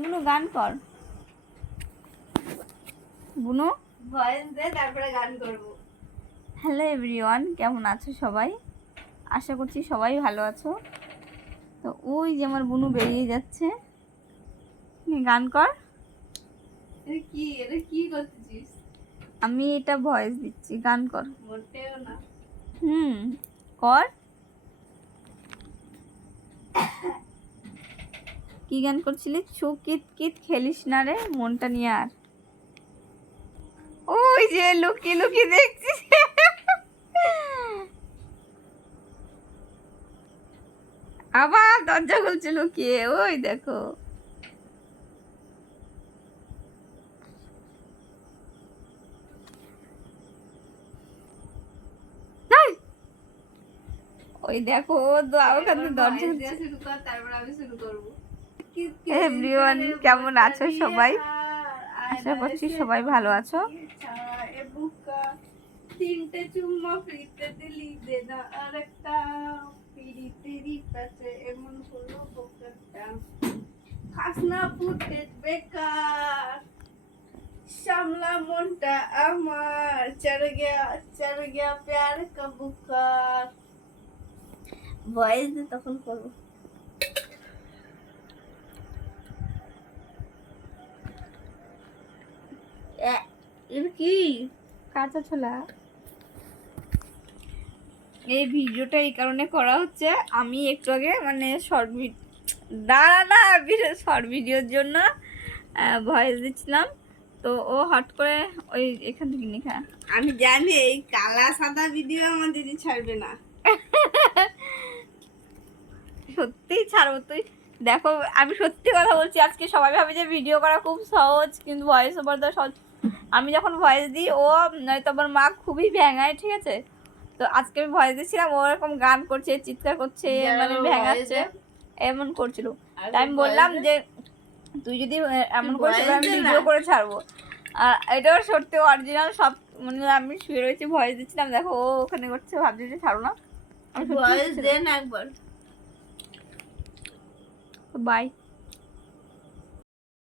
বুনু গান কর, বুনু ভয়েস দে তারপরে গান করব। হ্যালো এভরিওয়ান, কেমন আছো সবাই? আশা করছি সবাই ভালো আছো। তো ওই যে আমার বুনু বেরিয়ে যাচ্ছে, গান কর। এটা কি করতেছিস? আমি এটা ভয়েস দিচ্ছি, গান কর। মোটেও না। কর। কি গান করছিলি? ছু কিত কিত খেলিস না রে, মনটা নিয়ে আর। ওই যে লুকিয়ে লুকিয়ে দেখছিস। আবার দরজা খুলছে লুকিয়ে, ওই দেখো। ওই দেখো ওখানে দরজা খুলছে। শুরু কর, তারপর আমি শুরু করব। এভরিওয়ান, কেমন আছো সবাই? আশা করছি সবাই ভালো আছো। তিনটে চুম্মা ফ্রিতে দিলি, দে না আরেকটা। পিড়ি তেরি কাছে এমন হলো বোকাটা, খাস না ফুটে বেকার, সামলা মনটা আমার, চড় গয়া প্যার কা বুখার। ভয়েস দে, তখন করবো। কি কাঁচা ছোলা। এই ভিডিওটা এই কারণে করা হচ্ছে, আমি একটু আগে মানে শর্ট ভিডিওর জন্য ভয়েস দিচ্ছিলাম। তো ও হট করে ওই এখান থেকে নিখা। আমি জানি এই কালা সাদা ভিডিও আমার দিদি ছাড়বে না। সত্যিই ছাড়বো। তুই দেখো, আমি সত্যি কথা বলছি, আজকে সবাই ভাবে যে ভিডিও করা খুব সহজ, কিন্তু ভয়েস ওভার দেওয়া সহজ। আমি যখন ভয়েস দিই ও নয়তো আমার মা খুবই ভ্যাঙায়, ঠিক আছে? তো আজকে আমি ভয়েস দিচ্ছিলাম, ও এরকম গান করছে, চিৎকার করছে, মানে ভ্যাঙাচ্ছে, এমন করছিল। তাই আমি বললাম যে তুই যদি এমন করিস আমি ভিডিও করে ছাড়বো। আর এটাও সত্যি অরিজিনাল সব, মানে আমি শুয়ে রয়েছি ভয়েস দিচ্ছিলাম, দেখো ও ওখানে করছে, ভাবছি যে ছাড়ো না। ভয়েস দেন একবার। বাই।